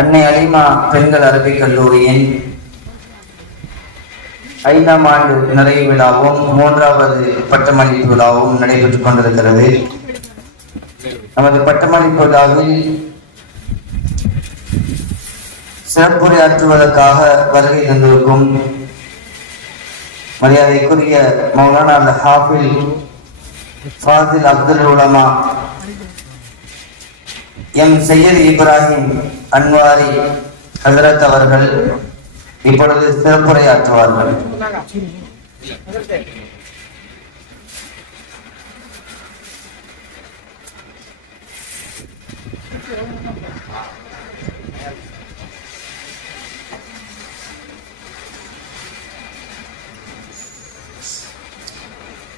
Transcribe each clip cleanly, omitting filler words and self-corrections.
அன்னை அலிமா பெண்கள் அரபிக் கல்லூரியின் 5ஆம் ஆண்டு நிறைவு விழாவும் 3வது பட்டமளிப்பு விழாவும் நடைபெற்றுக் கொண்டிருக்கிறது. நமது பட்டமளிப்பு விழாவில் சிறப்புரையாற்றுவதற்காக வருகை தந்திருக்கும் மரியாதைக்குரிய மௌலானா அல் ஹாஃபில் ஃபாசில் அப்துல் உலமா எம் சையத் இப்ராஹிம் அன்வாரி ஹசரத் அவர்கள் இப்பொழுது சிறப்புரையாற்றுவார்கள்.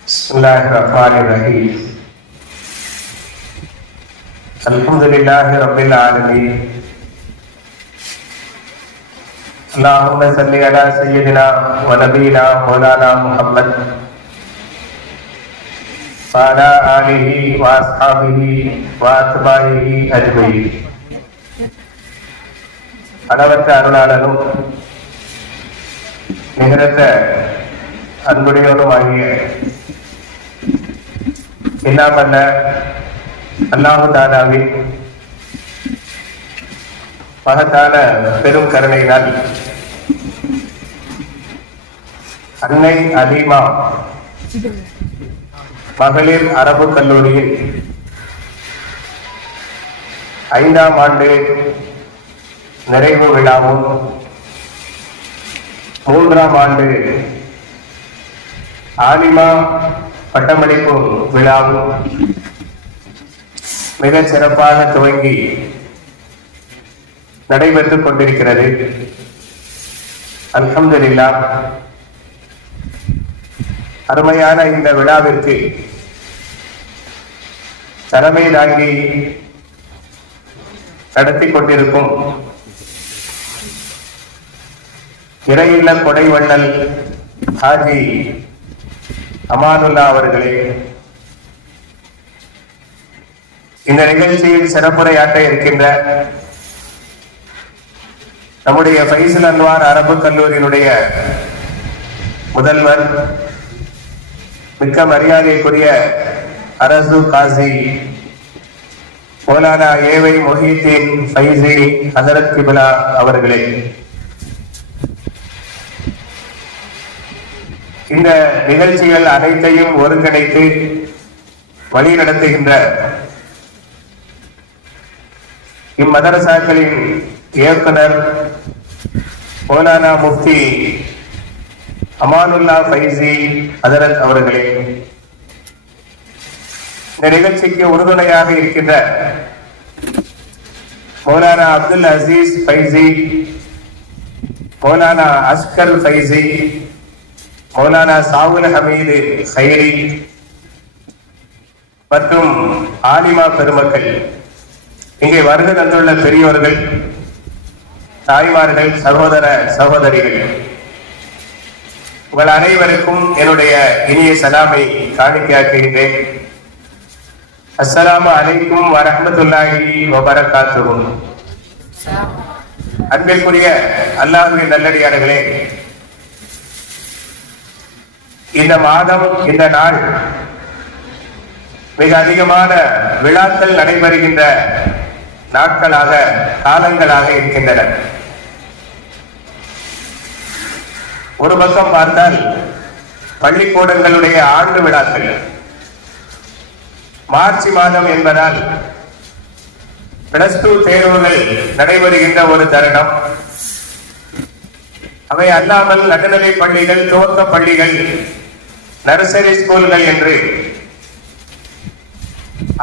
பிஸ்மில்லாஹிர்ரஹ்மானிர்ரஹீம். அல்ஹம்துலில்லாஹி ரப்பில் ஆலமீன். அல்லாஹும்ம ஸல்லி அலா சய்யிதினா வ நபியினா மௌலானா முஹம்மத் வ அலா ஆலிஹி வ அஸ்ஹாபிஹி வ அத்பாஇஹி அஜ்மஈன். அளவற்ற அருளாளரும் நிகரற்ற அன்புடையோரும் ஆகிய இல்லாமல்ல அல்லாஹு தாலாவின் மகத்தான பெரும் கருணையினால் அன்னை அலிமா மகளிர் அரபு கல்லூரியில் 5ஆம் ஆண்டு நிறைவு விழாவும் 3ஆம் ஆண்டு ஆலிமா பட்டமளிப்பு விழாவும் மிக சிறப்பாக துவங்கி நடைபெற்றுக் கொண்டிருக்கிறது. அல்ஹம்துலில்லாஹ். அருமையான இந்த விழாவிற்கு தலைமை தாங்கி நடத்தி கொண்டிருக்கும் இறையில்ல கொடைவள்ளல் ஹாஜி அமானுல்லா அவர்களே, இந்த நிகழ்ச்சியில் சிறப்புரையாற்ற இருக்கின்ற நம்முடைய ஃபைசல் அன்வார் அரபு கல்லூரியினுடைய முதல்வர், மிக்க மரியாதைக்குரிய அரசு காசி மௌலானா ஏவை முஹிதீன் ஃபைசி ஹஜரத் கிபிலா அவர்களே, இந்த நிகழ்ச்சிகள் அனைத்தையும் ஒருங்கிணைத்து வழி நடத்துகின்ற இம்மதரசாக்களின் இயக்குனர் மௌலானா முஃப்தி அமானுல்லா ஃபைசி ஹஜரத் அவர்களே, இந்த நிகழ்ச்சிக்கு உறுதுணையாக இருக்கின்ற மௌலானா அப்துல் அசீஸ் ஃபைசி, மௌலானா அஸ்கர் ஃபைசி, மௌலானா சாவுல் ஹமீது ஹைரி மற்றும் ஆலிமா பெருமக்கள், இங்கே வருகை தந்துள்ள பெரியோர்கள், தாய்மார்கள், சகோதர சகோதரிகள், உங்கள் அனைவருக்கும் என்னுடைய இனிய சலாமை காணிக்கையாக்குகின்றேன். அஸ்ஸலாமு அலைக்கும் வரஹ்மத்துல்லாஹி வபரகாத்துஹு. அன்பிற்குரிய அல்லாஹ்வின் நல்லடியார்களே, இந்த மாதம், இந்த நாள் மிக அதிகமான விழாக்கள் நடைபெறுகின்ற நாட்களாக, காலங்களாக இருக்கின்றன. ஒரு பக்கம் பார்த்தால் பள்ளிக்கூடங்களுடைய ஆண்டு விழாக்கள், மார்ச் மாதம் என்பதால் +2 தேர்வுகள் நடைபெறுகின்ற ஒரு தருணம். அவை அல்லாமல் நடுநிலை பள்ளிகள், துவக்க பள்ளிகள், நர்சரி ஸ்கூல்கள் என்று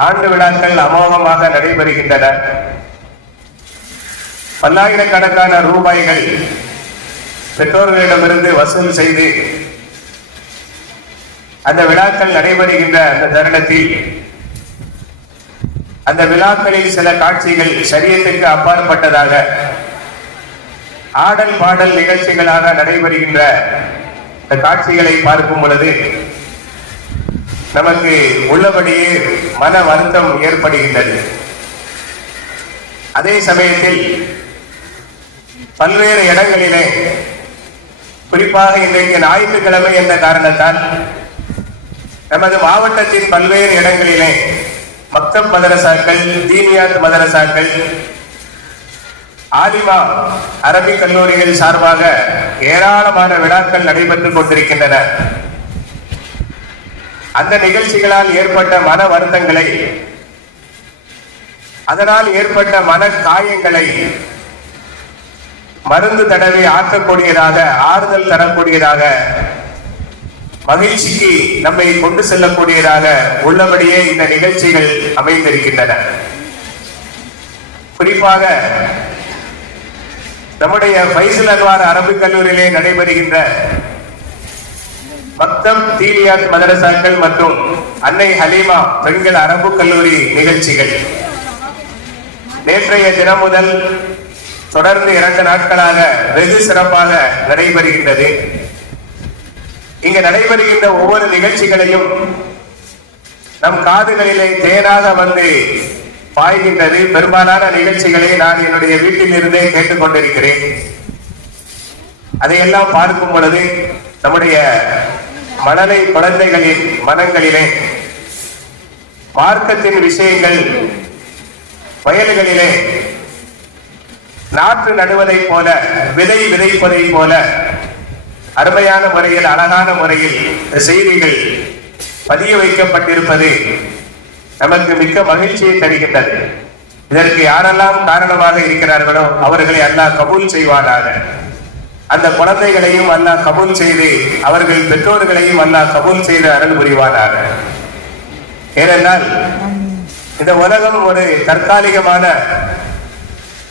ஆண்டு விழாக்கள் அமோகமாக நடைபெறுகின்றன. பல்லாயிரக்கணக்கான ரூபாய்கள் பெற்றோர்களிடமிருந்து வசூல் செய்து அந்த விழாக்கள் நடைபெறுகின்ற அந்த தருணத்தில் அந்த விழாக்களில் சில காட்சிகள் ஷரியத்துக்கு அப்பாற்பட்டதாக ஆடல் பாடல் நிகழ்ச்சிகளாக நடைபெறுகின்ற இந்த காட்சிகளை பார்க்கும் பொழுது நமக்கு உள்ளபடியே மன வருத்தம் ஏற்படுகின்றது. அதே சமயத்தில் பல்வேறு இடங்களிலே, குறிப்பாக இன்றைக்கு ஞாயிற்றுக்கிழமை என்ற காரணத்தால் நமது மாவட்டத்தின் பல்வேறு இடங்களிலே மக்தப் மதரசாக்கள், தீனியாத் மதரசாக்கள், ஆலிமா அரபிக் கல்லூரிகள் சார்பாக ஏராளமான விழாக்கள் நடைபெற்றுக் கொண்டிருக்கின்றன. அந்த நிகழ்ச்சிகளால் ஏற்பட்ட மன வருத்தங்களை, அதனால் ஏற்பட்ட மன காயங்களை மருந்து தடவை ஆற்றக்கூடியதாக, ஆறுதல் தரக்கூடியதாக, மகிழ்ச்சிக்கு நம்மை கொண்டு செல்லக்கூடியதாக உள்ளபடியே இந்த நிகழ்ச்சிகள் அமைந்திருக்கின்றன. குறிப்பாக நம்முடைய ஃபைசல் அன்வார் அரபு கல்லூரியிலே நடைபெறுகின்ற மக்தப் தீனியாத் மதரசாக்கள் மற்றும் அன்னை ஹலீமா பெண்கள் அரபு கல்லூரி நிகழ்ச்சிகள் நேற்றைய தினம் முதல் தொடர்ந்து 2 நாட்களாக வெகு சிறப்பாக நடைபெறுகின்றது. இங்கு நடைபெறுகின்ற ஒவ்வொரு நிகழ்ச்சிகளையும் நம் காதுகளிலே தேனாக வந்து பாய்கின்றது. பெரும்பாலான நிகழ்ச்சிகளை நான் என்னுடைய வீட்டில் இருந்தே கேட்டுக்கொண்டிருக்கிறேன். அதையெல்லாம் பார்க்கும் பொழுது நம்முடைய மழலை குழந்தைகளின் மனங்களிலே மார்க்கத்தின் விஷயங்கள் வயல்களிலே நாற்று நடுவதை போல, விதை விதைப்பதை போல அருமையான முறையில், அழகான முறையில் செய்திகள் பதிய வைக்கப்பட்டிருப்பது நமக்கு மிக்க மகிழ்ச்சியை தருகின்றது. இதற்கு யாரெல்லாம் காரணமாக இருக்கிறார்களோ அவர்களை அல்லாஹ் கபூல் செய்வானாக. அந்த குழந்தைகளையும் அல்லாஹ் கபூல் செய்து, அவர்கள் பெற்றோர்களையும் அல்லாஹ் கபூல் செய்து அருள் புரிவானாக. ஏனென்றால் இந்த உலகம் ஒரு தற்காலிகமான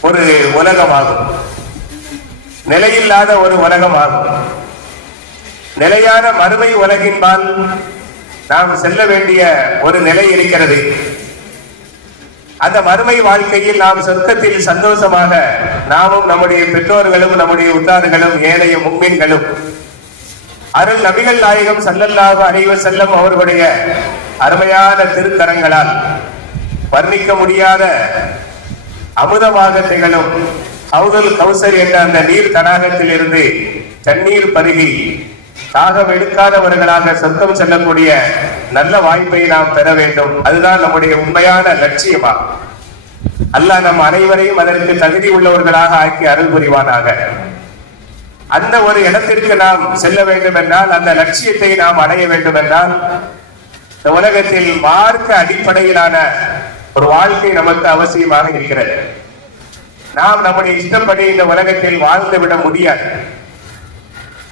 ஒரு உலகமாகும், நிலையில்லாத ஒரு உலகமாகும். நிலையான மறுமை உலகின்பால் நாம் செல்ல வேண்டிய ஒரு நிலை இருக்கிறது. அந்த மறுமை வாழ்க்கையில் நாம் சொர்க்கத்தில் சந்தோஷமாக நாமும், நம்முடைய பெற்றோர்களும், நம்முடைய உத்தார்களும், ஏனைய முக்மீன்களும் அருள் நபிகள் நாயகம் ஸல்லல்லாஹு அலைஹி வஸல்லம் அவர்களுடைய அருமையான திருக்கரங்களால் வர்ணிக்க முடியாத அமுதமாக திகழும் ஹவுதுல் கௌசர் என்ற அந்த நீர் தடாகத்தில் இருந்து தண்ணீர் பருகி தாகம் எடுக்காதவர்களாக சொர்க்கம் செல்லக்கூடிய நல்ல வாய்ப்பை நாம் பெற வேண்டும். அதுதான் நம்முடைய உண்மையான லட்சியமா. அல்லாஹ் நம் அனைவரையும் அதற்கு தகுதி உள்ளவர்களாக ஆக்கி அருள் புரிவானாக. அந்த ஒரு இடத்திற்கு நாம் செல்ல வேண்டும் என்றால், அந்த லட்சியத்தை நாம் அடைய வேண்டும் என்றால், இந்த உலகத்தில் மார்க்க அடிப்படையிலான ஒரு வாழ்க்கை நமக்கு அவசியமாக இருக்கிறது. நாம் நம்முடைய இஷ்டப்படி இந்த உலகத்தில் வாழ்ந்து விட முடியாது.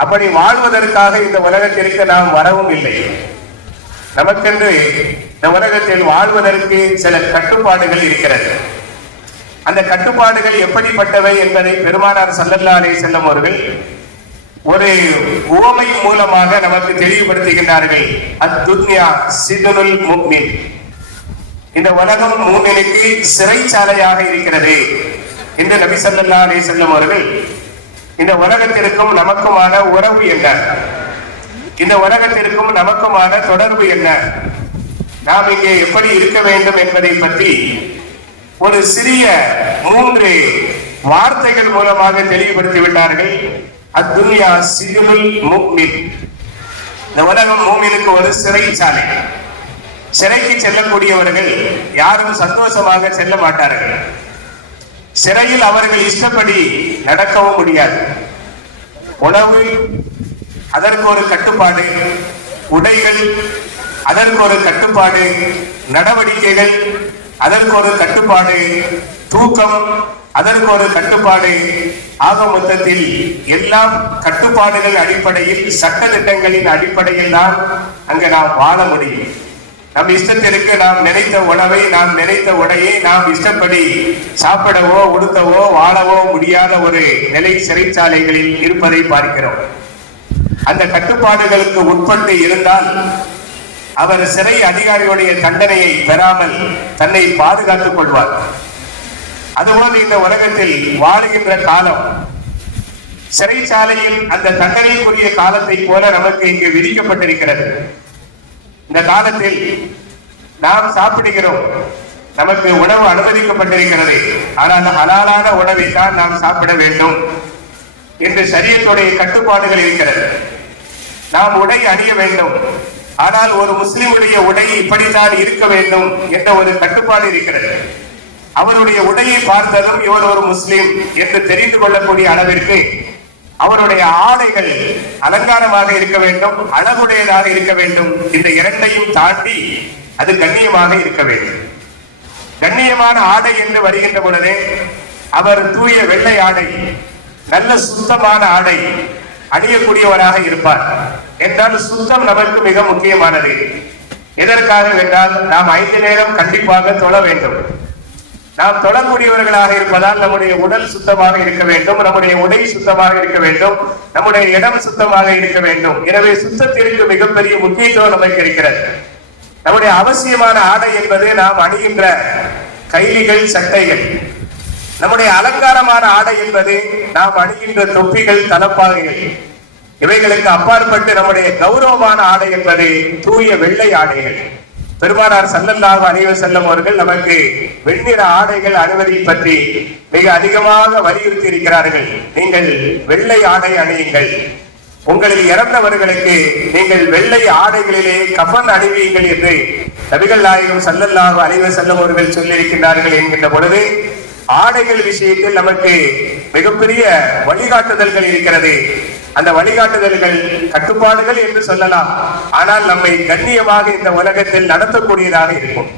அப்படி வாழ்வதற்காக இந்த உலகத்திற்கு நாம் வரவும் இல்லை. நமக்கென்று இந்த உலகத்தில் வாழ்வதற்கு சில கட்டுப்பாடுகள் இருக்கிறது. அந்த கட்டுப்பாடுகள் எப்படிப்பட்டவை என்பதை பெருமானார் ஸல்லல்லாஹு அலைஹி வஸல்லம் அவர்கள் ஒரு உவமை மூலமாக நமக்கு தெளிவுபடுத்துகின்றார்கள். அத்துன்யா சிஜ்னுல் முஃமின், இந்த உலகம் மூமினுக்கு சிறைச்சாலையாக இருக்கிறது என்று நபி ஸல்லல்லாஹு அலைஹி வஸல்லம் அவர்கள் இந்த உலகத்திற்கும் நமக்குமான உறவு என்ன, இந்த உலகத்திற்கும் நமக்குமான தொடர்பு என்ன, நாம் இங்கே எப்படி இருக்க வேண்டும் என்பதை பற்றி ஒரு சிறிய 3 வார்த்தைகள் மூலமாக தெளிவுபடுத்தி விட்டார்கள். அத்துன்யா சிஜ்னுல் முஃமின், இந்த உலகம் மூமினுக்கு ஒரு சிறைச்சாலை. சிறைக்கு செல்லக்கூடியவர்கள் யாரும் சந்தோஷமாக செல்ல மாட்டார்கள். சிறையில் அவர்கள் இஷ்டப்படி நடக்கவும் முடியாது. உணவு அதற்கு ஒரு கட்டுப்பாடு, உடைகள் அதற்கு ஒரு கட்டுப்பாடு, நடவடிக்கைகள் அதற்கு ஒரு கட்டுப்பாடு, தூக்கம் அதற்கு ஒரு கட்டுப்பாடு. ஆக மொத்தத்தில் எல்லாம் கட்டுப்பாடுகள் அடிப்படையில், சட்ட திட்டங்களின் அடிப்படையில் தான் அங்கு நாம் வாழ முடியும். நம் இஷ்டத்திற்கு நாம் நினைத்த உணவை, நாம் நினைத்த உடையை நாம் இஷ்டப்படி சாப்பிடவோ உடுத்தவோ வாழவோ முடியாத ஒரு நிலை சிறைச்சாலைகளில் இருப்பதை பார்க்கிறோம். அந்த கட்டுப்பாடுகளுக்கு உட்பட்டு இருந்தால் அவர் சிறை அதிகாரியுடைய தண்டனையை பெறாமல் தன்னை பாதுகாத்துக் கொள்வார். அதுபோல் இந்த உலகத்தில் வாழுகின்ற காலம் சிறைச்சாலையில் அந்த தண்டனைக்குரிய காலத்தை போல நமக்கு இங்கு விதிக்கப்பட்டிருக்கிறது. இந்த காலத்தில் நாம் சாப்பிடுகிறோம், நமக்கு உணவு அனுமதிக்கப்பட்டிருக்கிறது. ஆனால் ஹலாலான உணவை தான் நாம் சாப்பிட வேண்டும். என்று ஷரியத்துடைய கட்டுப்பாடுகள் இருக்கிறது. நாம் உடை அணிய வேண்டும், ஆனால் ஒரு முஸ்லிமுடைய உடை இப்படித்தான் இருக்க வேண்டும் என்ற ஒரு கட்டுப்பாடு இருக்கிறது. அவருடைய உடையை பார்த்ததும் இவர் ஒரு முஸ்லிம் என்று தெரிந்து கொள்ளக்கூடிய அளவிற்கு அவருடைய ஆடைகள் அலங்காரமாக இருக்க வேண்டும், அழகுடையதாக இருக்க வேண்டும். இந்த இரண்டையும் தாண்டி அது கண்ணியமாக இருக்க வேண்டும். கண்ணியமான ஆடை என்று வருகின்ற பொழுது அவர் தூய வெள்ளை ஆடை, நல்ல சுத்தமான ஆடை அணியக்கூடியவராக இருப்பார். என்றால் சுத்தம் நமக்கு மிக முக்கியமானது. எதற்காக என்றால் நாம் 5 நேரம் கண்டிப்பாக தொழ வேண்டும். நாம் தொழக்கூடியவர்களாக இருப்பதால் நம்முடைய உடல் சுத்தமாக இருக்க வேண்டும், நம்முடைய உடை சுத்தமாக இருக்க வேண்டும், நம்முடைய இடம் சுத்தமாக இருக்க வேண்டும். எனவே சுத்தத்திற்கு மிகப்பெரிய முக்கியத்துவம் நமக்கு இருக்கிறது. நம்முடைய அவசியமான ஆடை என்பது நாம் அணிகின்ற கைலிகள், சட்டைகள். நம்முடைய அலங்காரமான ஆடை என்பது நாம் அணிகின்ற தொப்பிகள், தலப்பாகைகள். இவைகளுக்கு அப்பாற்பட்டு நம்முடைய கௌரவமான ஆடை என்பது தூய வெள்ளை ஆடைகள். பெருமானார் ஸல்லல்லாஹு அலைஹி வஸல்லம் அவர்கள் நமக்கு வெண்ணிற ஆடைகள் அணிவதை பற்றி மிக அதிகமாக வலியுறுத்தி இருக்கிறார்கள். நீங்கள் வெள்ளை ஆடை அணியுங்கள், உங்களில் இறந்தவர்களுக்கு நீங்கள் வெள்ளை ஆடைகளிலே கஃன் அணிவீங்கள் என்று நபிகள் நாயகம் ஸல்லல்லாஹு அலைஹி வஸல்லம் அவர்கள் சொல்லியிருக்கிறார்கள். என்கின்ற பொழுது ஆடைகள் விஷயத்தில் நமக்கு மிகப்பெரிய வழிகாட்டுதல்கள் இருக்கிறது. அந்த வழிகாட்டுதல்கள் கட்டுப்பாடுகள் என்று சொல்லலாம், ஆனால் நம்மை கண்ணியமாக இந்த உலகத்தில் நடத்தக்கூடியதாக இருக்கும்.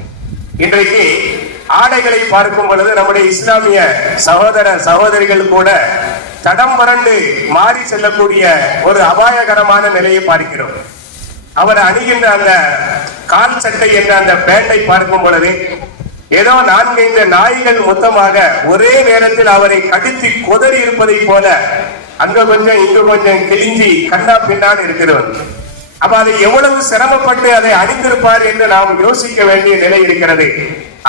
இன்றைக்கு ஆடைகளை பார்க்கும் பொழுது நம்முடைய இஸ்லாமிய சகோதர சகோதரிகள் கூட தடம் புரண்டு மாறி செல்லக்கூடிய ஒரு அபாயகரமான நிலையை பார்க்கிறோம். அவர் அணிகின்ற அந்த கால் சட்டை என்ற அந்த பேண்டை பார்க்கும் பொழுது ஏதோ 4-5 நாய்கள் மொத்தமாக ஒரே நேரத்தில் அவரை கடித்து கொதறி இருப்பதை போல அங்க கொஞ்சம் இங்க கொஞ்சம் கிழிஞ்சி கண்ணா பின்னான்னு இருக்கிறவர். அப்ப அதை எவ்வளவு சிரமப்பட்டு அதை அணிந்திருப்பார் என்று நாம் யோசிக்க வேண்டிய நிலை இருக்கிறது.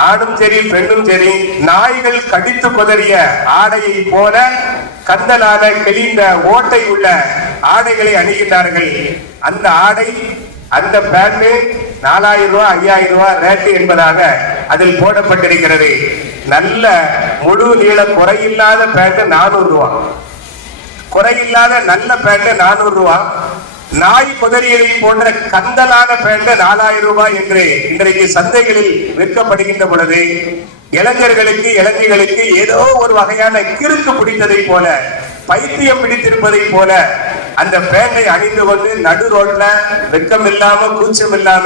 ஆணும் சரி பெண்ணும் சரி நாய்கள் கடித்து கொதறிய ஆடையை போல கந்தலான கிழிந்த ஓட்டை உள்ள ஆடைகளை அணிகின்றார்கள். அந்த ஆடை, அந்த பேண்ட் 4000 ரூபாய் 5000 ரூபாய் ரேட்டு என்பதாக அதில் போடப்பட்டிருக்கிறது. நல்ல முழு நீள குறையில்லாத பேண்ட் 400 ரூபாய், குறையில்லாத நல்ல பேண்ட் 400 ரூபாய், நாய் குதறியதை போன்ற கந்தலான பேண்ட் 4000 ரூபாய் என்று இன்றைக்கு சந்தைகளில் விற்கப்படுகின்ற பொழுது இளைஞர்களுக்கு இளைஞர்களுக்கு ஏதோ ஒரு வகையான கிறுக்கு பிடித்ததை போல, பைத்தியம் பிடித்திருப்பதை போல அந்த பேண்டை அணிந்து கொண்டு நடு ரோட்ல வெக்கம் இல்லாம கூச்சம் இல்லாம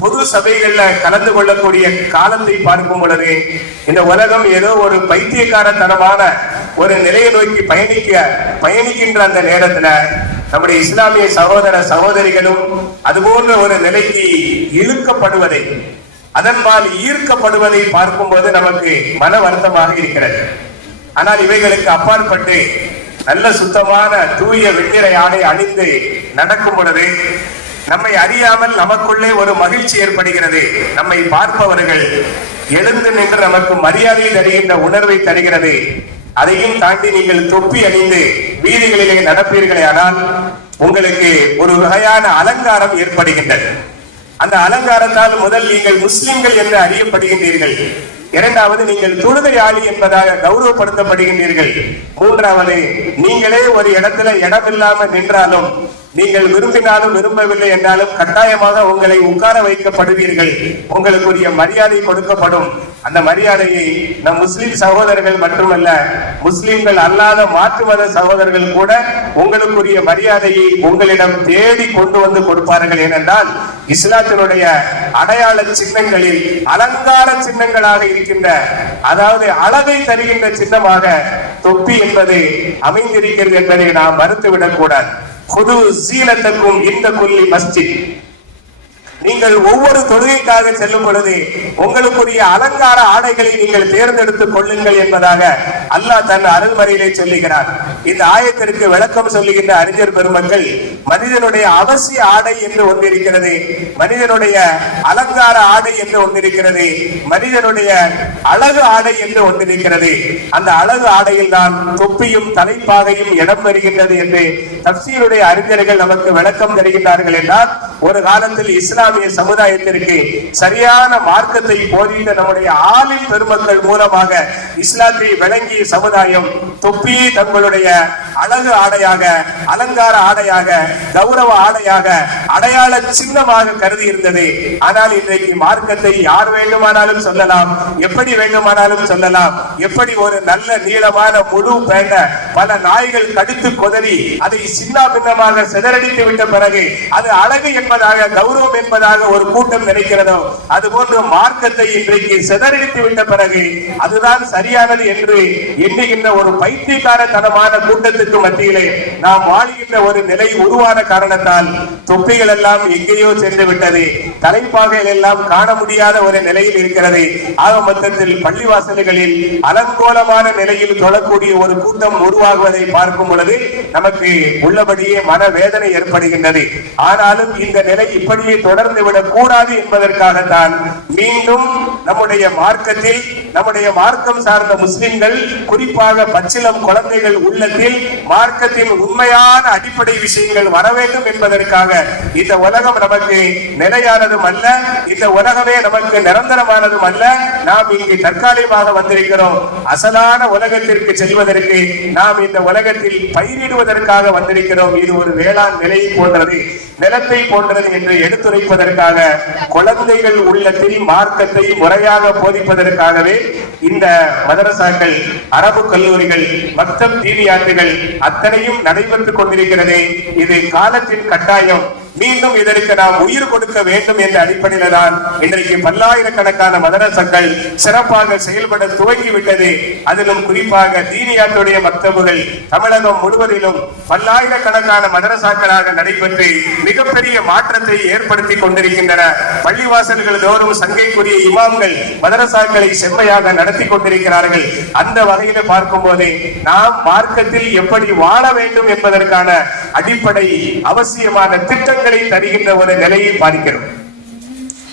பொது சபைகள்ல கலந்து கொள்ளக்கூடிய காலத்தை பார்க்கும் பொழுது இந்த உலகம் ஏதோ ஒரு பைத்தியக்காரத்தனமான ஒரு நிலையை நோக்கி பயணிக்கின்ற அந்த நேரத்துல நம்முடைய இஸ்லாமிய சகோதர சகோதரிகளும் அதுபோன்ற ஒரு நிலைக்கு இழுக்கப்படுவதை, அதன்பால் ஈர்க்கப்படுவதை பார்க்கும்போது நமக்கு மன வருத்தமாக இருக்கிறது. ஆனால் இவைகளுக்கு அப்பாற்பட்டு நல்ல சுத்தமான தூய வெண்ணிறை ஆடை அணிந்து நடக்கும் பொழுது நம்மை அறியாமல் நமக்குள்ளே ஒரு மகிழ்ச்சி ஏற்படுகிறது. நம்மை பார்ப்பவர்கள் எழுந்து நின்று நமக்கு மரியாதை தருகின்ற உணர்வை தருகிறது. அதையும் தாண்டி நீங்கள் தொப்பி அணிந்து வீதிகளிலே நடப்பீர்களே ஆனால் உங்களுக்கு ஒரு வகையான அலங்காரம் ஏற்படுகின்றது. அந்த அலங்காரத்தால் முதல் நீங்கள் முஸ்லிம்கள் என்று அறியப்படுகின்றீர்கள். இரண்டாவது, நீங்கள் தொழுகையாளி என்பதாக கௌரவப்படுத்தப்படுகின்றீர்கள். மூன்றாவது, நீங்களே ஒரு இடத்துல இடமில்லாமல் நின்றாலும் நீங்கள் விரும்பினாலும் விரும்பவில்லை என்றாலும் கட்டாயமாக உங்களை உட்கார வைக்கப்படுவீர்கள். உங்களுக்குரிய மரியாதை கொடுக்கப்படும். அந்த மரியாதையை நம் முஸ்லிம் சகோதரர்கள் மட்டுமல்ல, முஸ்லிம்கள் அல்லாத மாற்று மத சகோதரர்கள் கூட உங்களுக்குரிய மரியாதையை உங்களிடம் தேடி கொண்டு வந்து கொடுப்பார்கள். ஏனென்றால் இஸ்லாத்தினுடைய அடையாள சின்னங்களில் அலங்கார சின்னங்களாக இருக்கின்ற, அதாவது அழகை தருகின்ற சின்னமாக தொப்பி என்பது அமைந்திருக்கிறது என்பதை நாம் மறுத்துவிடக் கூடாது. குது சீனத்துக்கும் இந்த குல்லி மஸ்ஜித். நீங்கள் ஒவ்வொரு தொழுகைக்காக செல்லும் பொழுது உங்களுக்குரிய அலங்கார ஆடைகளை நீங்கள் தேர்ந்தெடுத்துக் கொள்ளுங்கள் என்பதாக அல்லாஹ் தன் அருள்மறையிலே சொல்லுகிறார். இந்த ஆயத்திற்கு விளக்கம் சொல்லுகின்ற அறிஞர் பெருமக்கள், மனிதனுடைய அவசிய ஆடை என்று ஒன்றிருக்கிறது, மனிதனுடைய அலங்கார ஆடை என்று ஒன்றிருக்கிறது, மனிதனுடைய அழகு ஆடை என்று ஒன்றிருக்கிறது. அந்த அழகு ஆடையில் தான் தொப்பியும் தலைப்பாகையும் இடம் பெறுகின்றது என்று தப்சீருடைய அறிஞர்கள் நமக்கு விளக்கம் தருகின்றார்கள். என்றால் ஒரு காலத்தில் இஸ்லாம் இஸ்லாமிய சமுதாயத்திற்கு சரியான மார்க்கத்தை போதித்த நம்முடைய ஆலிம் பெருமக்கள் மூலமாக இஸ்லாத்தை விளங்கிய சமுதாயம் தொப்பியை தங்களுடைய அழகு ஆடையாக, அலங்கார ஆடையாக, கௌரவ ஆடையாக, அடையாள சின்னமாக கருதி இருந்தது. ஆனால் இன்றைக்கு மார்க்கத்தை யார் வேண்டுமானாலும் சொல்லலாம், எப்படி வேண்டுமானாலும் சொல்லலாம். எப்படி ஒரு நல்ல நீளமான முழு பேண்ட பல நாய்கள் கடித்து கொதறி அதை சின்ன பின்னமாக சிதறடித்து விட்ட பிறகு அது அழகு என்பதாக, கௌரவம் என்பதாக ஒரு கூட்டம் நினைக்கிறதோ, அதுபோன்று மார்க்கத்தை இன்றைக்கு சிதறடித்து விட்ட பிறகு அதுதான் சரியானது என்று எண்ணுகின்ற ஒரு பைத்தியக்காரத்தனமான கூட்டத்துக்கு மத்தியிலே நாம் வாழ்கின்ற ஒரு நிலை உருவான காரணத்தால் தொப்பிகள் எல்லாம் எங்கேயோ சென்று விட்டது. தலைப்பாகைகள் எல்லாம் காண முடியாத ஒரு நிலையில் இருக்கிறது. ஆக மொத்தத்தில் பள்ளிவாசல்களில் அலங்கோலமான நிலையில் தொழக்கூடிய ஒரு கூட்டம் உருவாகுவதை பார்க்கும் பொழுது நமக்கு உள்ளபடியே மனவேதனை ஏற்படுகின்றது. ஆனாலும் இந்த நிலை இப்படியே தொடர்ந்து விடக் கூடாது என்பதற்காகத்தான் மீண்டும் நம்முடைய மார்க்கத்தில், நம்முடைய மார்க்கம் சார்ந்த முஸ்லிம்கள், குறிப்பாக பச்சிளம் குழந்தைகள் உள்ளத்தில் மார்க்கத்தின் உண்மையான அடிப்படை விஷயங்கள் வர வேண்டும் என்பதற்காக இந்த உலகம் நமக்கு நிலையானதும் அல்ல, இந்த உலகமே நமக்கு நிரந்தரமானதும் அல்ல. நாம் இங்கு தற்காலிகமாக வந்திருக்கிறோம். அசலான உலகத்திற்கு செல்வதற்கு நாம் இந்த உலகத்தில் பயிரிடுவதற்காக வந்திருக்கிறோம். இது ஒரு வேளாண் நிலையை போன்றது, நிலத்தை போன்றது என்று எடுத்துரைப்பதற்காக, குழந்தைகள் உள்ளத்தில் மார்க்கத்தை முறையாக போதிப்பதற்காகவே இந்த மதரசாக்கள், அரபு கல்லூரிகள், மக்தப் தீனியாட்டுகள் அத்தனையும் நடைபெற்றுக் கொண்டிருக்கிறது. இது காலத்தின் கட்டாயம். மீண்டும் இதற்கு நாம் உயிர் கொடுக்க வேண்டும் என்ற அடிப்படையில் தான் இன்றைக்கு பல்லாயிரக்கணக்கான மதரசாக்கள் சிறப்பாக செயல்பட துவங்கிவிட்டது. அதிலும் குறிப்பாக தீனியாத்துடைய மக்தபுகள் தமிழகம் முழுவதிலும் பல்லாயிரக்கணக்கான மதரசாக்களாக நடைபெற்று மிகப்பெரிய மாற்றத்தை ஏற்படுத்தி கொண்டிருக்கின்றன. பள்ளிவாசல்கள் தோறும் சங்கைக்குரிய இமாம்கள் மதரசாக்களை செம்மையாக நடத்தி கொண்டிருக்கிறார்கள். அந்த வகையில் பார்க்கும் போதே நாம் மார்க்கத்தில் எப்படி வாழ வேண்டும் என்பதற்கான அடிப்படை அவசியமான திட்டங்களை தருகின்ற ஒரு நிலையை பார்க்கிறோம்.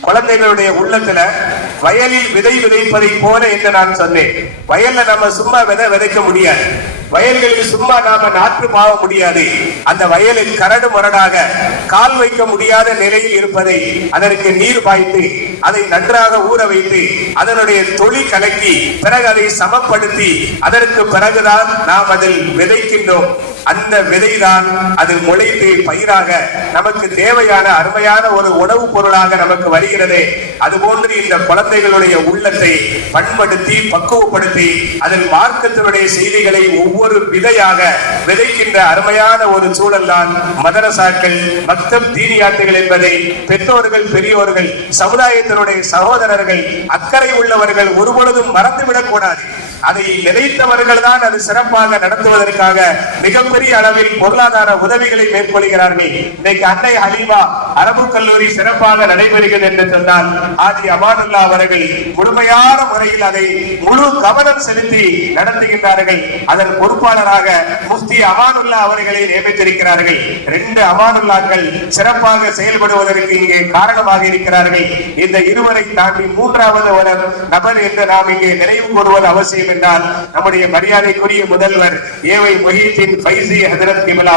குழந்தைகளுடைய உள்ளத்துல வயலில் விதை விதைப்பதை போல என்று நான் சொன்னேன். வயல்ல நம்ம சும்மா விதைக்க முடியாது, வயல்களில் சும்மா நாம நாற்று பாவ முடியாது. அந்த வயலில் கரடு முரடாக கால் வைக்க முடியாத நிலையில் இருப்பதை அதற்கு நீர் பாய்த்து அதை நன்றாக ஊற வைத்து அதனுடைய தொளி கலக்கி பிறகு அதை சமப்படுத்தி அதற்கு பிறகுதான் நாம் அதில் விதைக்கின்றோம். அந்த விதைதான் அது முளைத்து பயிராக நமக்கு தேவையான அருமையான ஒரு உணவுப் பொருளாக நமக்கு வருகிறது. அதுபோன்று இந்த குழந்தைகளுடைய உள்ளத்தை பண்படுத்தி பக்குவப்படுத்தி அதில் மார்க்கத்தினுடைய செய்திகளை ஒவ்வொரு விதையாக விதைக்கின்ற அருமையான ஒரு சூழல் தான் மதரசாக்கள், மக்தப் தீனியாட்டுகள் என்பதை பெற்றோர்கள், பெரியோர்கள், சமுதாயத்தினுடைய சகோதரர்கள், அக்கறை உள்ளவர்கள் ஒருபொழுதும் மறந்துவிடக் கூடாது. அதை நினைத்தவர்கள் தான் அது சிறப்பாக நடத்துவதற்காக மிகப்பெரிய அளவில் பொருளாதார உதவிகளை மேற்கொள்கிறார்கள். இன்னைக்கு அன்னை ஹலீமா அரபு கல்லூரி சிறப்பாக நடைபெறுகிறது என்று சொன்னால் ஆதி அமானுல்லா அவர்கள் முழுமையான முறையில் அதை முழு கவனம் செலுத்தி நடத்துகின்றார்கள். அதன் பொறுப்பாளராக முஃப்தி அமானுல்லா அவர்களை நியமித்திருக்கிறார்கள். 2 அமானுல்லாக்கள் சிறப்பாக செயல்படுவதற்கு இங்கே காரணமாக இருக்கிறார்கள். இந்த இருவரை தாண்டி 3வது ஒரு நபர் என்று நாம் இங்கே நினைவு கூறுவது அவசியம் என்றால் நம்முடைய மரியாதைக்குரிய முதல்வர் ஏவை முஹிதீன் ஃபைசி ஹஜ்ரத் கிப்லா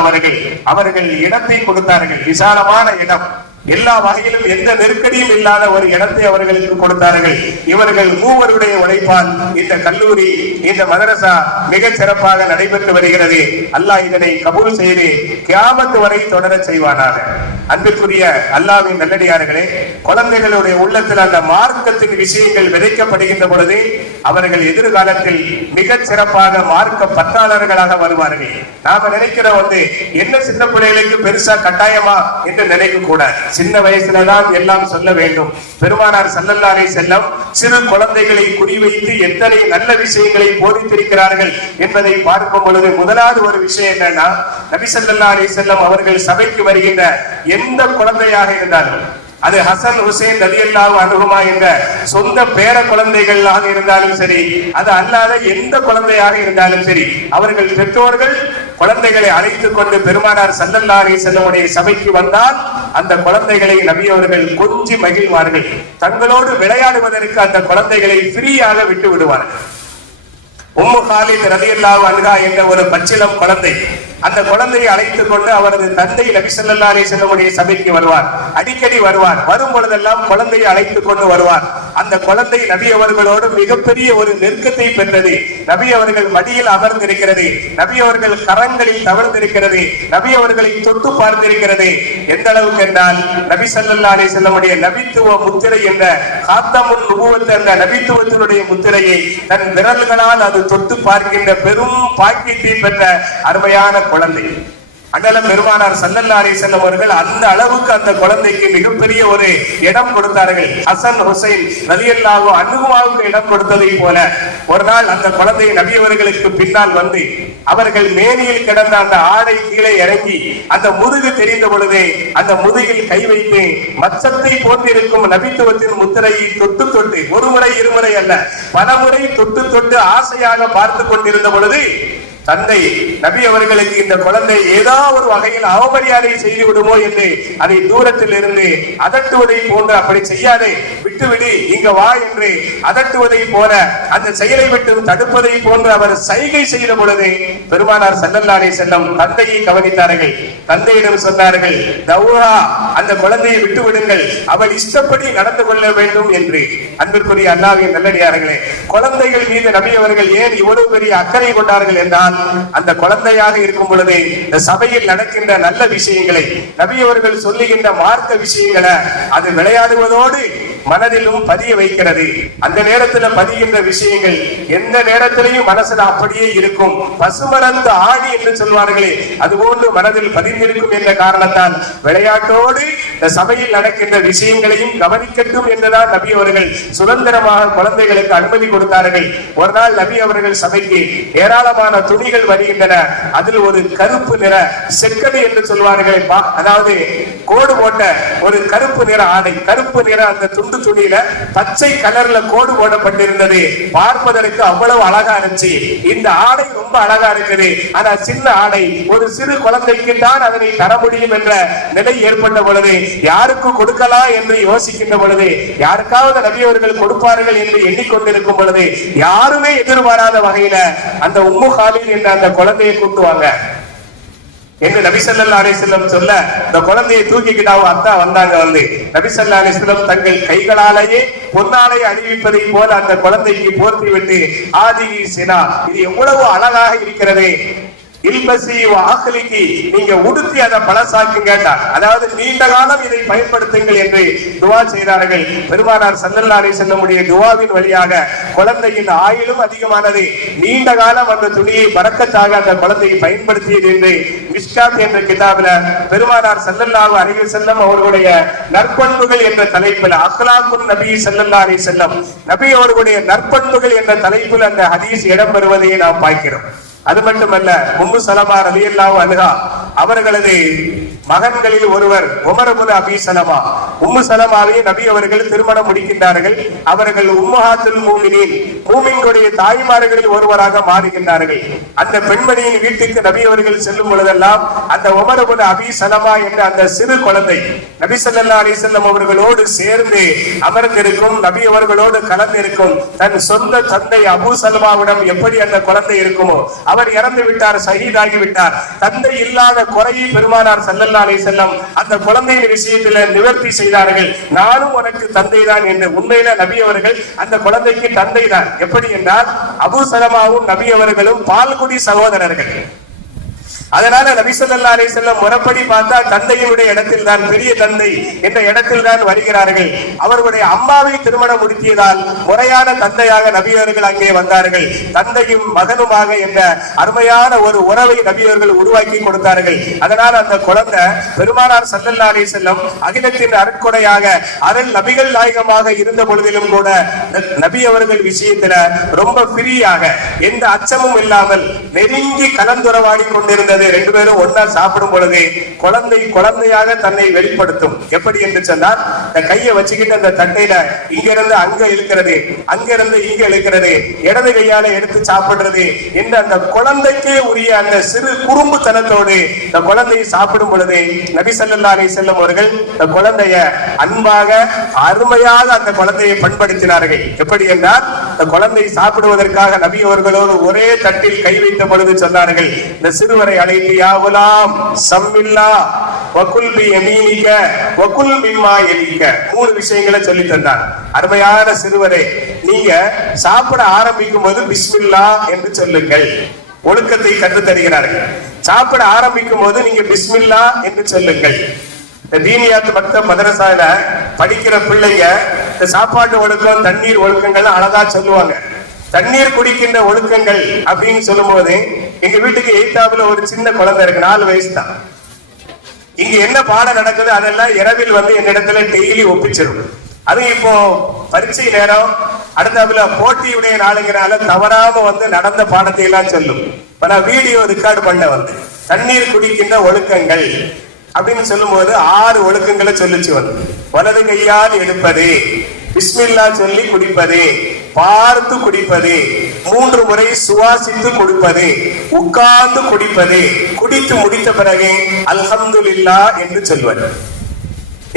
அவர்கள் இடத்தை கொடுத்தார்கள். விசாலமான இடம், எல்லா வகையிலும் எந்த நெருக்கடியும் இல்லாத ஒரு இடத்தை அவர்களுக்கு கொடுத்தார்கள். இவர்கள் மூவருடைய உழைப்பால் இந்த கல்லூரி, இந்த மதரசா மிக சிறப்பாக நடைபெற்று வருகிறது. அல்லாஹ் இதனை கபூல் செய்து கியாமத் வரை தொடர செய்வானாக. அன்பிற்குரிய அல்லாஹ்வின் நல்லடியார்களே, குழந்தைகளுடைய உள்ளத்தில் அந்த மார்க்கத்தின் விஷயங்கள் விதைக்கப்படுகின்ற பொழுது அவர்கள் எதிர்காலத்தில் மிக சிறப்பாக மார்க்க பற்றாளர்களாக வருவார்கள். நாம நினைக்கிறோம் என்ன சின்ன பிள்ளைகளுக்கு பெருசா கட்டாயமா என்று நினைக்க கூடாது. சின்ன வயசுலதான் எல்லாம் சொல்ல வேண்டும். பெருமானார் ஸல்லல்லாஹு அலைஹி வஸல்லம் சிறு குழந்தைகளை குறிவைத்து எத்தனை நல்ல விஷயங்களை போதித்திருக்கிறார்கள் என்பதை பார்க்கும் பொழுது முதலாவது ஒரு விஷயம் என்னன்னா, நபி ஸல்லல்லாஹு அலைஹி வஸல்லம் அவர்கள் சபைக்கு வருகின்ற எந்த குழந்தையாக இருந்தாலும், அது ஹசன் ஹுசைன் ரலியல்லாஹு அன்ஹுமா என்ற சொந்த பேர குழந்தைகளாக இருந்தாலும் சரி, அது அல்லாத எந்த குழந்தையாக இருந்தாலும் சரி, அவர்கள் பெற்றோர்கள் குழந்தைகளை அழைத்துக் கொண்டு பெருமானார் ஸல்லல்லாஹு அலைஹி வஸல்லம் சபைக்கு வந்தால் அந்த குழந்தைகளை நபி அவர்கள் கொஞ்சி மகிழ்வார்கள். தங்களோடு விளையாடுவதற்கு அந்த குழந்தைகளை ஃப்ரீயாக விட்டு விடுவார்கள். உம்மு காலித் ரலியல்லாஹு அன்ஹா என்ற ஒரு பச்சிளம் குழந்தை அந்த குழந்தையை அழைத்துக் கொண்டு அவரது தந்தை நபி ஸல்லல்லாஹு அலைஹி வஸல்லம் சபைக்கு வருவார். அடிக்கடி வருவார். வரும் பொழுதெல்லாம் குழந்தையை அழைத்துக் கொண்டு வருவார். அந்த குழந்தை நபி அவர்களோடு மிகப்பெரிய ஒரு நெருக்கத்தை பெற்றது. நபி அவர்கள் மடியில் அமர்ந்திருக்கிறது. நபி அவர்கள் கரங்களில் தவழ்ந்திருக்கிறது. நபி அவர்களை தொட்டு பார்த்திருக்கிறது. எந்த அளவுக்கு என்றால் நபி ஸல்லல்லாஹு அலைஹி வஸல்லம் நபித்துவ முத்திரை என்ற காத்தமுன் நுபுவத் என்ற நபித்துவத்தினுடைய முத்திரையை தன் விரல்களால் அது தொட்டு பார்க்கின்ற பெரும் பாக்கியத்தை பெற்ற அருமையான குழந்தை. அண்ணலம் பெருமானார் ஸல்லல்லாஹு அலைஹி வஸல்லம் அவர்கள் அந்த அளவுக்கு அந்த குழந்தைக்கு மிகப்பெரிய ஒரு இடம் கொடுத்தார்கள். ஹசன் ஹுசைன் ரலியல்லாஹு அன்ஹுமாவுக்கு இடம் கொடுத்ததை போல ஒரு நாள் அந்த குழந்தை நபி அவர்களுக்கு பின்னால் வந்து அவர்கள் மேனியில் கிடந்த அந்த ஆடை கீழே இறங்கி அந்த முதுகு தெரிந்த பொழுதே அந்த முதுகில் கை வைத்து மச்சத்தை போன்றிருக்கும் நபித்துவத்தின் முத்திரையை தொட்டு தொட்டு ஒரு முறை இருமுறை அல்ல பல முறை தொட்டு தொட்டு ஆசையாக பார்த்து கொண்டிருந்த பொழுது தந்தை நபி அவர்களுக்கு இந்த குழந்தை ஏதோ ஒரு வகையில் அவமரியாதை செய்து விடுமோ என்று அதை தூரத்தில் இருந்து அதட்டுவதை போன்று அப்படி செய்யாதே விட்டுவிடு இங்க வா என்று அதட்டுவதை போல அந்த செயலை விட்டு தடுப்பதை போன்று அவர் சைகை செய்த பொழுது பெருமானார் ஸல்லல்லாஹு அலைஹி வஸல்லம் தந்தையை கவனித்தார்கள். தந்தையிடம் சொன்னார்கள், தௌஹா அந்த குழந்தையை விட்டு விடுங்கள், அவள் இஷ்டப்படி நடந்து கொள்ள வேண்டும் என்று. அன்பிற்குரிய அல்லாஹ்வின் நல்லடியார்களே, குழந்தைகள் மீது நபி அவர்கள் ஏன் இவ்வளவு பெரிய அக்கறை கொண்டார்கள் என்றால் அந்த குழந்தையாக இருக்கும் பொழுது இந்த சபையில் நடக்கின்ற நல்ல விஷயங்களை நபி அவர்கள் சொல்லுகின்ற மார்க்க விஷயங்களை அது விளையாடுவதோடு மனதிலும் பதிய வைக்கிறது. அந்த நேரத்தில் பதிகின்ற விஷயங்கள் எந்த நேரத்திலையும் மனசுல அப்படியே இருக்கும். பசுமரந்து ஆடி என்று சொல்வார்களே அதுபோன்று மனதில் பதிந்திருக்கும் என்ற காரணத்தால் விளையாட்டோடு இந்த சபையில் நடக்கின்ற விஷயங்களையும் கவனிக்கட்டும் என்றுதான் நபி அவர்கள் சுதந்திரமாக குழந்தைகளுக்கு அனுமதி கொடுத்தார்கள். ஒரு நாள் நபி அவர்கள் சபைக்கு ஏராளமான துணிகள் வருகின்றன. அதில் ஒரு கருப்பு நிற செக்கடு என்று சொல்வார்களே, அதாவது கோடு போட்ட ஒரு கருப்பு நிற ஆடை, கருப்பு நிற அந்த துண்டு துணியில பச்சை கலர்ல கோடு போடப்பட்டிருந்தது. பார்ப்பதற்கு அவ்வளவு அழகா இருந்துச்சு. இந்த ஆடை ரொம்ப அழகா இருக்குது. ஆனா சின்ன ஆடை ஒரு சிறு குழந்தைக்கு தான் அதனை தர முடியும் என்ற நிலை ஏற்பட்ட பொழுது யாருக்கு கொடுக்கலாம் என்று யோசிக்கின்ற பொழுது யாருக்காவது நபி அவர்கள் கொடுப்பார்கள் என்று எண்ணிக்கொண்டிருக்கும் பொழுது யாருமே எதிர்பாராத வகையில அந்த உம்மு காலித் என்ற அந்த குழந்தையை கூட்டுவாங்க என்று நபி ஸல்லல்லாஹு அலைஹி வஸல்லம் சொல்ல இந்த குழந்தையை தூக்கிக்கிட்டு அவங்க அத்தா வந்தாங்க. வந்து நபி ஸல்லல்லாஹு அலைஹி வஸல்லம் தங்கள் கைகளாலேயே பொன்னாலை அணிவிப்பதை போல அந்த குழந்தைக்கு போர்த்தி விட்டு ஆதிகி சினா இது எவ்வளவு அழகாக இருக்கிறது, இல்பசி வாஹலிகி நீங்க உடுத்தி அதை பழசாக்கி கேட்டார். அதாவது நீண்ட காலம் இதை பயன்படுத்துங்கள் என்று துவா செய்தார்கள். பெருமானார் ஸல்லல்லாஹு அலைஹி வஸல்லம் துவாவின் வழியாக குழந்தையின் ஆயுளும் அதிகமானது. நீண்ட காலம் அந்த துணியை பரக்கத்தாக அந்த குழந்தையை பயன்படுத்தியது என்று மிஷ்காத் என்ற கிதாபில பெருமானார் ஸல்லல்லாஹு அலைஹி வஸல்லம் அவர்களுடைய நற்பண்புகள் என்ற தலைப்பில் அக்லாகுன் நபி ஸல்லல்லாஹு அலைஹி வஸல்லம் நபி அவர்களுடைய நற்பண்புகள் என்ற தலைப்பில் அந்த ஹதீஸ் இடம்பெறுவதை நாம் பார்க்கிறோம். அது மட்டுமல்ல, உம்மு சலமா ரலியல்லாஹு அன்ஹா அவர்களது மகன்களில் ஒருவர் உமர் இப்னு அபீ சலமா. உம்மு சலமாவை நபி அவர்கள் திருமணம் முடிக்கின்றார்கள். அவர்கள் உம்மஹாத்துல் மூமினீன் மூமின்களுடைய தாய்மார்களில் ஒருவராக மாறுகின்றார்கள். அந்த பெண்மணியின் வீட்டுக்கு நபி அவர்கள் செல்லும் பொழுதெல்லாம் அந்த உமர் இப்னு அபீ சலமா என்ற அந்த சிறு குழந்தை நபி ஸல்லல்லாஹு அலைஹி வஸல்லம் அவர்களோடு சேர்ந்து அமர்ந்திருக்கும், நபி அவர்களோடு கலந்திருக்கும். தன் சொந்த தந்தை அபூ சலமாவிடம் எப்படி அந்த குழந்தை இருக்குமோ, அவர் இறந்து விட்டார், ஷஹீதாகி விட்டார். தந்தை இல்லாத குறையை பெருமானார் ஸல்லல்லாஹு அலைஹி வஸல்லம் அந்த குழந்தையின் விஷயத்தில் நிவர்த்தி செய்தார்கள். நானும் உனக்கு தந்தை தான் என்று. உண்மையில நபி அவர்கள் அந்த குழந்தைக்கு தந்தை தான். எப்படி என்றால் அபூ சலமாவும் நபி அவர்களும் பால்குடி சகோதரர்கள். அதனால நபி ஸல்லல்லாஹு அலைஹி வஸல்லம் முறைப்படி பார்த்தா தந்தையினுடைய இடத்தில் தான், பெரிய தந்தை என்ற இடத்தில் தான் வருகிறார்கள். அவர்களுடைய அம்மாவை திருமணம் முடித்தியதால் முறையான தந்தையாக நபி அவர்கள் அங்கே வந்தார்கள். தந்தையும் மகனுமாக என்ற அருமையான ஒரு உறவை நபி அவர்கள் உருவாக்கி கொடுத்தார்கள். அதனால் அந்த குழந்தை பெருமானார் ஸல்லல்லாஹு அலைஹி வஸல்லம் அகிலத்தின் அருட்கொடையாக அருள் நபிகள் நாயகமாக இருந்த பொழுதிலும் கூட நபி அவர்கள் விஷயத்துல ரொம்ப ஃப்ரீயாக எந்த அச்சமும் இல்லாமல் நெருங்கி கலந்துரவாடி கொண்டிருந்தது. ரெண்டு பேரும் ஒன்னா சாப்பிடும் பொழுது குழந்தை குழந்தையாக தன்னை வெளிப்படுத்தும். எப்படி என்று சொன்னால் இந்த கையை வச்சுக்கிட்டு அந்த தட்டையில இங்க இருந்து அங்க இழுக்கிறது, அங்க இருந்து இங்க இழுக்கிறது, இடது கையால எடுத்து சாப்பிடுறது என்ற அந்த குழந்தைக்கே உரிய அந்த சிறு குறும்புத்தனத்தோடு இந்த குழந்தையை சாப்பிடும் பொழுது நபி ஸல்லல்லாஹு அலைஹி வஸல்லம் அவர்கள் இந்த குழந்தைய அன்பாக அருமையாக அந்த குழந்தையை பண்படுத்தினார்கள். எப்படி என்றால் அந்த குழந்தை சாப்பிடுவதற்காக நபி அவர்களோடு ஒரே தட்டில் கை வைத்த பொழுது சொன்னார்கள், இந்த சிறுவரை அழைத்து யாவலாம் சம்மில்லா வகுல் பி யமீனிக வகுல் மிம்மா யலீக, 3 விஷயங்களை சொல்லி தந்தார். அருமையான சிறுவரே, நீங்க சாப்பிட ஆரம்பிக்கும் போது பிஸ்மில்லா என்று சொல்லுங்கள். ஒழுக்கத்தை கற்றுத் தருகிறார்கள். சாப்பிட ஆரம்பிக்கும் போது நீங்க பிஸ்மில்லா என்று சொல்லுங்கள். இந்த தீனியாத் மக்தப் மதரசால படிக்கிற பிள்ளைங்க இந்த சாப்பாட்டு ஒழுக்கம், தண்ணீர் ஒழுக்கங்கள் அழகா சொல்லுவாங்க. தண்ணீர் குடிக்கின்ற ஒழுக்கங்கள் அப்படின்னு சொல்லும் போது, எங்க வீட்டுக்கு எய்தாப்புல ஒரு சின்ன குழந்தை இருக்கு, 4 வயசு தான். இங்க என்ன பாடம் நடக்குது அதெல்லாம் இரவில் என்னிடத்துல டெய்லி ஒப்பிச்சிடும். அது இப்போ பரீட்சை நேரம், அடுத்தாப்புல போட்டியுடைய நாளுங்கிறனால தவறாம நடந்த பாடத்தை எல்லாம் சொல்லும். இப்ப நான் வீடியோ ரெக்கார்டு பண்ண தண்ணீர் குடிக்கின்ற ஒழுக்கங்கள் அப்படின்னு சொல்லும் போது 6 ஒழுக்கங்களை சொல்லிச்சு. வலது கையால் எடுப்பது, பிஸ்மில்லா சொல்லி குடிப்பது, பார்த்து குடிப்பது, 3 முறை சுவாசித்து குடிப்பது, உட்கார்ந்து குடிப்பது, குடித்து முடித்த பிறகு அல்ஹம்துலில்லாஹ் என்று சொல்வது.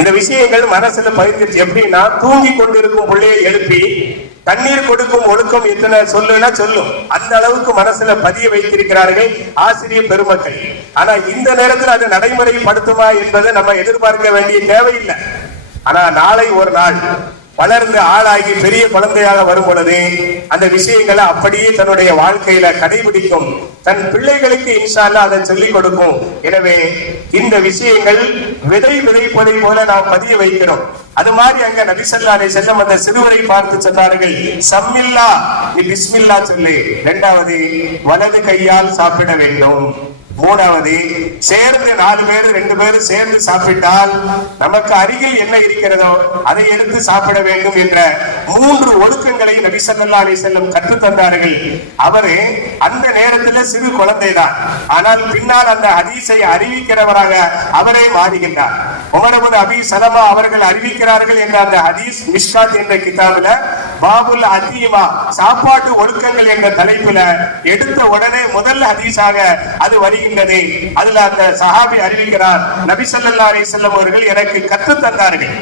இந்த விஷயங்கள் மனசுல பயிர்ந்துச்சு. எப்படின்னா, தூங்கி கொண்டிருக்கும் பிள்ளையை எழுப்பி தண்ணீர் கொடுக்கும் ஒழுக்கம் எத்தனை சொல்லுன்னா சொல்லும். அந்த அளவுக்கு மனசுல பதிய வைத்திருக்கிறார்கள் ஆசிரியர் பெருமக்கள். ஆனா இந்த நேரத்தில் அது நடைமுறைப்படுத்துமா என்பதை நம்ம எதிர்பார்க்க வேண்டிய தேவையில்லை. ஆனா நாளை ஒரு நாள் வளர்ந்து ஆளாகி பெரிய குழந்தையாக வரும் பொழுது அந்த விஷயங்களை அப்படியே தன்னுடைய வாழ்க்கையில கடைபிடிக்கும், தன் பிள்ளைகளுக்கு இன்ஷா அல்லாஹ் அதை சொல்லிக் கொடுக்கும். எனவே இந்த விஷயங்கள் விதை விதைப்பதை போல நாம் பதிய வைக்கிறோம். அது மாதிரி அங்க நபி ஸல்லல்லாஹு அலைஹி வஸல்லம் அந்த சிறுவரை பார்த்து சொன்னார்கள், சம்மில்லா, நீ பிஸ்மில்லா சொல்லு. 2வது, வலது கையால் சாப்பிட வேண்டும். 3வது, சேர்ந்து 4 பேர் 2 பேர் சேர்ந்து சாப்பிட்டால் நமக்கு அருகில் என்ன இருக்கிறதோ அதை எடுத்து சாப்பிட வேண்டும் என்ற 3 ஒழுக்கங்களை நபி ஸல்லல்லாஹு அலைஹி வஸல்லம் கற்றுத் தந்தார்கள். அவரு அந்த நேரத்தில் சிறு குழந்தைதான், ஆனால் பின்னால் அந்த ஹதீஸை அறிவிக்கிறவராக அவரே மாறுகின்றார். உமர் இப்னு அபீ ஸலமா அவர்கள் அறிவிக்கிறார்கள் என்ற அந்த ஹதீஸ் மிஷ்காத் என்ற கிதாபில பாபுல் அதீமா, சாப்பாட்டு ஒழுக்கங்கள் என்ற தலைப்புல எடுத்த உடனே முதல் ஹதீஸாக அது வருகின்றது. அதுல அந்த சஹாபி அறிவிக்கிறார், நபி ஸல்லல்லாஹு அலைஹி வஸல்லம் அவர்கள் எனக்கு கற்றுத் தந்தார்கள்.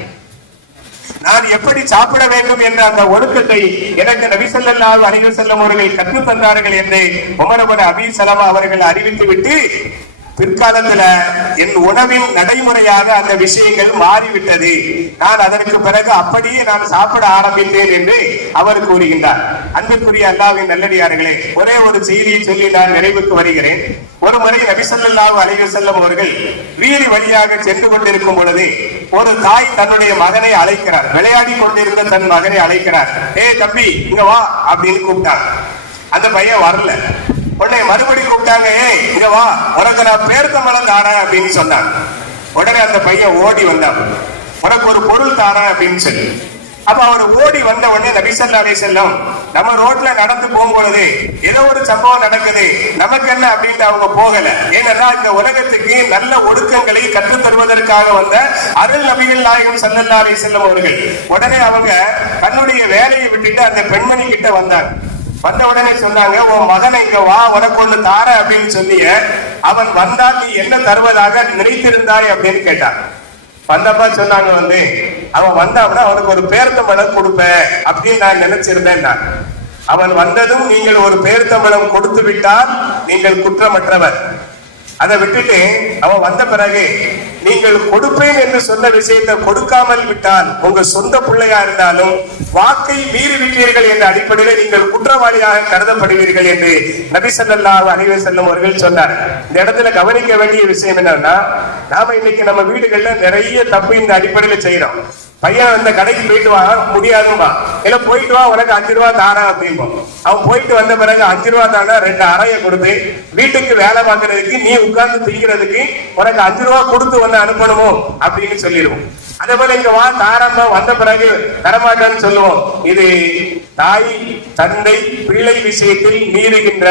நான் எப்படி சாப்பிட வேண்டும் என்ற அந்த ஒழுக்கத்தை எனக்கு நபி ஸல்லல்லாஹு அலைஹி வஸல்லம் அவர்கள் கற்றுத் தந்தார்கள் என்று உமர் இப்னு அபீ ஸலமா அவர்கள் அறிவித்து விட்டு, பிற்காலத்துல என் உணவின் நடைமுறையாக அந்த விஷயங்கள் மாறிவிட்டது, நான் அதற்கு பிறகு அப்படியே நான் சாப்பிட ஆரம்பித்தேன் என்று அவர் கூறுகின்றார். அன்பிற்குரிய அல்லாஹ்வின் நல்லடியார்களே, ஒரே ஒரு செய்தியை சொல்லி நான் நிறைவுக்கு வருகிறேன். ஒரு முறை நபி ஸல்லல்லாஹு அலைஹி வஸல்லம் அவர்கள் வீதி வழியாக சென்று கொண்டிருக்கும் பொழுது ஒரு தாய் தன்னுடைய மகனை அழைக்கிறார். விளையாடி கொண்டிருந்த தன் மகனை அழைக்கிறார். ஏய் தம்பி, இங்க வா அப்படின்னு கூப்பிட்டார். அந்த பையன் வரல. உடனே மறுபடி கூப்பிட்டாங்க, இங்க வா, உனக்கு நான் பேரிச்சம்பழம் தாரேன் அப்படின்னு சொன்னாங்க. உடனே அந்த பையன் ஓடி வந்தான், உனக்கு ஒரு பொருள் தாரேன் அப்படின்னு சொல்லி. அப்ப அவர் ஓடி வந்த உடனே நபி ஸல்லல்லாஹு அலைஹி வஸல்லம், நம்ம ரோட்ல நடந்து போகும்பொழுது ஏதோ ஒரு சம்பவம் நடக்குது, நமக்கு என்ன அப்படின்ட்டு அவங்க போகல. ஏன்னா இந்த உலகத்துக்கு நல்ல ஒழுக்கங்களை கற்றுத் தருவதற்காக வந்த அருள் நபிகள் நாயகம் ஸல்லல்லாஹு அலைஹி வஸல்லம் அவர்கள் உடனே அவங்க தன்னுடைய வேலையை விட்டுட்டு அந்த பெண்மணி கிட்ட வந்தாங்க. வந்த உடனே சொன்னாங்க, உன் மகனை இங்க வா, உனக்கு ஒண்ணு தார அப்படின்னு சொன்னீங்க, அவன் வந்தால் நீ என்ன தருவதாக நினைத்திருந்தாய் அப்படின்னு கேட்டான். வந்தப்பா சொன்னாங்க, அவன் வந்தான்னா அவனுக்கு ஒரு பேரிச்சம்பழம் கொடுப்பேன் அப்படின்னு நான் நினைச்சிருந்தேன். அவன் வந்ததும் நீங்கள் ஒரு பேரிச்சம்பழம் கொடுத்து விட்டால் நீங்கள் குற்றமற்றவர். அதை விட்டுட்டு அவன் வந்த பிறகு நீங்கள் கொடுப்பேன் என்று சொன்ன விஷயத்தை கொடுக்காமல் விட்டால் உங்க சொந்த பிள்ளையா இருந்தாலும் வாக்கை மீறி விட்டீர்கள் என்ற அடிப்படையில் நீங்கள் குற்றவாளியாக கருதப்படுவீர்கள் என்று நபி ஸல்லல்லாஹு அலைஹி வஸல்லம் அவர்கள் சொன்னார். இந்த இடத்துல கவனிக்க வேண்டிய விஷயம் என்னன்னா, நாம இன்னைக்கு நம்ம வீடுகள்ல நிறைய தப்பு இந்த அடிப்படையில் செய்யறோம். பையன் இந்த கடைக்கு போயிட்டு வா, முடியாதுமா, இல்ல போயிட்டு வா, உனக்கு 5 ரூபா தாரா அப்படிம்போம். அவன் போயிட்டு வந்த பிறகு 5 ரூபா தானா 2 அறையை கொடுத்து வீட்டுக்கு வேலை பார்க்கறதுக்கு நீ உட்கார்ந்து திங்கிறதுக்கு உனக்கு 5 ரூபா கொடுத்து வந்து அனுப்பணுமோ அப்படின்னு சொல்லிடுவோம். அதே போல இங்க வா தாராமா, வந்த பிறகு தரமாட்டேன்னு சொல்லுவோம். இது தாய் தந்தை பிள்ளை விஷயத்தில் மீறுகின்ற,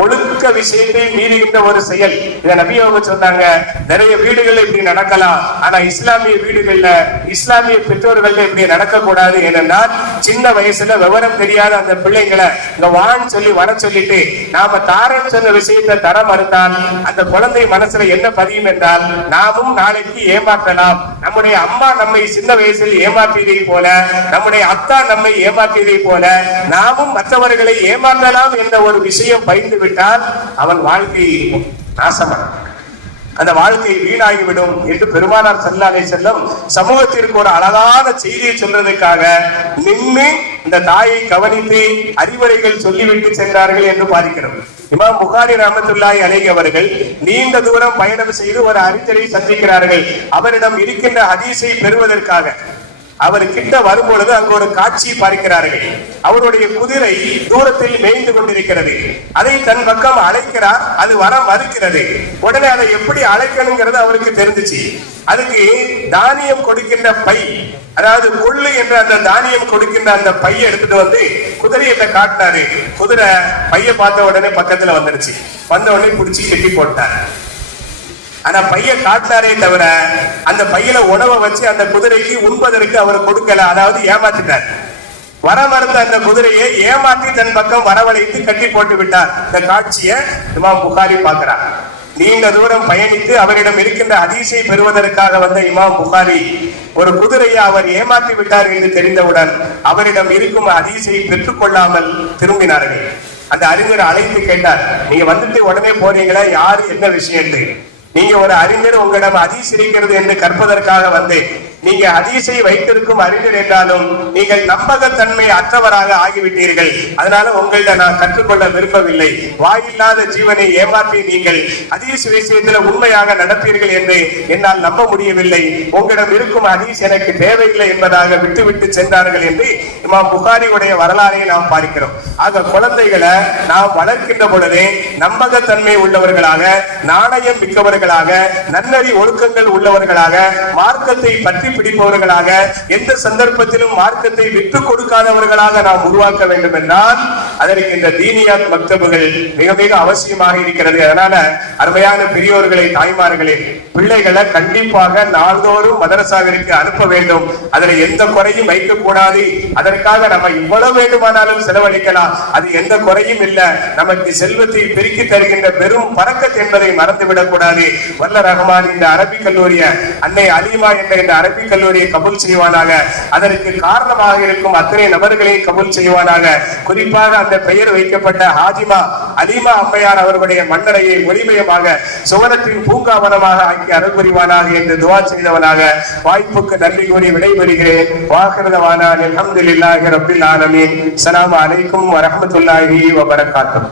ஒழுக்க விஷயத்தை மீறுகின்ற ஒரு செயல். இதை நபி அவங்க சொன்னாங்க. நிறைய வீடுகள்ல இப்படி நடக்கலாம், ஆனா இஸ்லாமிய வீடுகள்ல இஸ்லாமிய பெற்றோர்கள்ல இப்படி நடக்கக்கூடாது. ஏனென்றால் சின்ன வயசுல விவரம் தெரியாத அந்த பிள்ளைங்களை இங்க வான்னு சொல்லி வர சொல்லிட்டு நாம தாரன்னு சொன்ன விஷயத்தை தர மறுத்தால் அந்த குழந்தை மனசுல என்ன பதியும் என்றால், நாமும் நாளைக்கு ஏமாற்றலாம். நம்முடைய அம்மா நம்மை சின்ன வயசில் ஏமாற்றியதை போல, நம்முடைய அத்தா நம்மை ஏமாற்றியதை போல நாமும் மற்றவர்களை ஏமாற்றலாம் என்ற ஒரு விஷயம் பயந்து விட்டால் அவன் வாழ்க்கை நாசமா, அந்த வாழ்க்கை வீணாகிவிடும் என்று பெருமானார் ஸல்லல்லாஹு அலைஹி வஸல்லம் சமூகத்திற்கு ஒரு அழகான செய்தியை சொல்றதுக்காக நின்று இந்த தாயை கவனித்து அறிவுரைகள் சொல்லிவிட்டு சென்றார்கள் என்று பார்க்கிறோம். இமாம் புகாரி ரஹ்மத்துல்லாஹி அலைஹி அவர்கள் நீண்ட தூரம் பயணம் செய்து ஒரு அறிஞரை சந்திக்கிறார்கள். அவரிடம் இருக்கின்ற ஹதீஸை பெறுவதற்காக அவர் கிட்ட வரும்பொழுது அங்கு ஒரு காட்சி பார்க்கிறார்கள். அவருடைய குதிரை தூரத்தில் மேய்ந்து கொண்டிருக்கிறது. அதை தன் பக்கம் அழைக்கிறார், அது வர மறுக்கிறது. உடனே அதை எப்படி அழைக்கணுங்கிறது அவருக்கு தெரிஞ்சிச்சு. அதுக்கு தானியம் கொடுக்கின்ற பை, அதாவது கொள்ளு என்ற அந்த தானியம் கொடுக்கின்ற அந்த பையை எடுத்துட்டு வந்து குதிரையிட்ட காட்டினாரு. குதிரை பைய பார்த்த உடனே பக்கத்துல வந்துருச்சு. வந்த உடனே பிடிச்சி கட்டி போட்டார். ஆனா பைய காட்டினாரே தவிர அந்த பையில உணவை வச்சு அந்த குதிரைக்கு உண்பதற்கு அவர் கொடுக்கல. அதாவது ஏமாத்திட்டார். வர மறுத்த அந்த குதிரையை ஏமாற்றி தன் பக்கம் வரவழைத்து கட்டி போட்டு விட்டார். இந்த காட்சியை இமாம் புகாரி பார்க்கிறார். நீண்ட தூரம் பயணித்து அவரிடம் இருக்கின்ற ஹதீஸை பெறுவதற்காக வந்த இமாம் புகாரி ஒரு குதிரையை அவர் ஏமாற்றி விட்டார் என்று தெரிந்தவுடன் அவரிடம் இருக்கும் ஹதீஸை பெற்றுக் கொள்ளாமல் திரும்பினார்கள். அந்த அறிஞர் அழைத்து கேட்டார், நீங்க வந்துட்டு உடனே போறீங்களா, யாரு என்ன விஷயம்? நீங்க ஒரு அறிஞர், உங்களிடம் ஹதீஸ் இருக்கிறது என்று கற்பதற்காக வந்து நீங்க ஹதீஸை வைத்திருக்கும் அறிஞர் என்றாலும் நீங்கள் நம்பகத்தன்மை அற்றவராக ஆகிவிட்டீர்கள். அதனால உங்கள்ட்ட நான் கற்றுக்கொள்ள விரும்பவில்லை. வாயில்லாத ஜீவனை ஏமாற்றி நீங்கள் ஹதீஸ் விஷயத்தில் உண்மையாக நடப்பீர்கள் என்று என்னால் நம்ப முடியவில்லை. உங்களிடம் இருக்கும் ஹதீஸ் எனக்கு தேவையில்லை என்பதாக விட்டுவிட்டு சென்றார்கள் என்று இமாம் புகாரியுடைய வரலாறை நாம் பார்க்கிறோம். ஆக குழந்தைகளை நாம் வளர்க்கின்ற பொழுதே நம்பகத்தன்மை உள்ளவர்களாக, நாணயம் மிக்கவர்களாக, நன்னறி ஒழுக்கங்கள் உள்ளவர்களாக, மார்க்கத்தை பற்றி பிடிப்பவர்களாக, எந்த சந்தர்ப்பத்திலும் மார்க்கத்தை விட்டுக் கொடுக்காதவர்களாக நாம் உருவாக்க வேண்டும் என்றால் அதற்கு இந்த தீனியாத் மக்தபுகள் மிக மிக அவசியமாக இருக்கிறது. அதனால அருமையான பெரியோர்களை, தாய்மார்களே, பிள்ளைகளை கண்டிப்பாக நாள்தோறும் மதரசாவிற்கு அனுப்ப வேண்டும். அதில் எந்த குறையும் வைக்கக்கூடாது. அதற்காக நம்ம இவ்வளவு வேண்டுமானாலும் செலவழிக்கலாம், அது எந்த குறையும் இல்லை. நமக்கு செல்வத்தை பெருக்கி தருகின்ற பெரும் பரக்கத் என்பதை மறந்துவிடக் கூடாது. வல்ல ரஹ்மான் இந்த அரபிக் கல்லூரிய அன்னை அலிமா என்ற இந்த அரபிக் கல்லூரியை கபூல் செய்வானாக. அதற்கு காரணமாக இருக்கும் அத்தனை நபர்களை கபூல் செய்வானாக. குறிப்பாக அந்த பெயர் வைக்கப்பட்ட ஹாஜிமா அலிமா அம்மையார் அவர்களுடைய மன்னரையை ஒளிமயமாக சுவனத்தின் பூங்காவனமாக ஆக்கி அருள் புரிவானாக என்று துஆ செய்தவனாக வாய்ப்புக்கு நன்றி கூறி விடைபெறுகிறேன். வாஹிருதவானா அல்ஹம்துலில்லாஹி ரப்பில் ஆலமீன். ஸலாமு அலைக்கும் வரஹ்மத்துல்லாஹி வபரகாத்துஹு.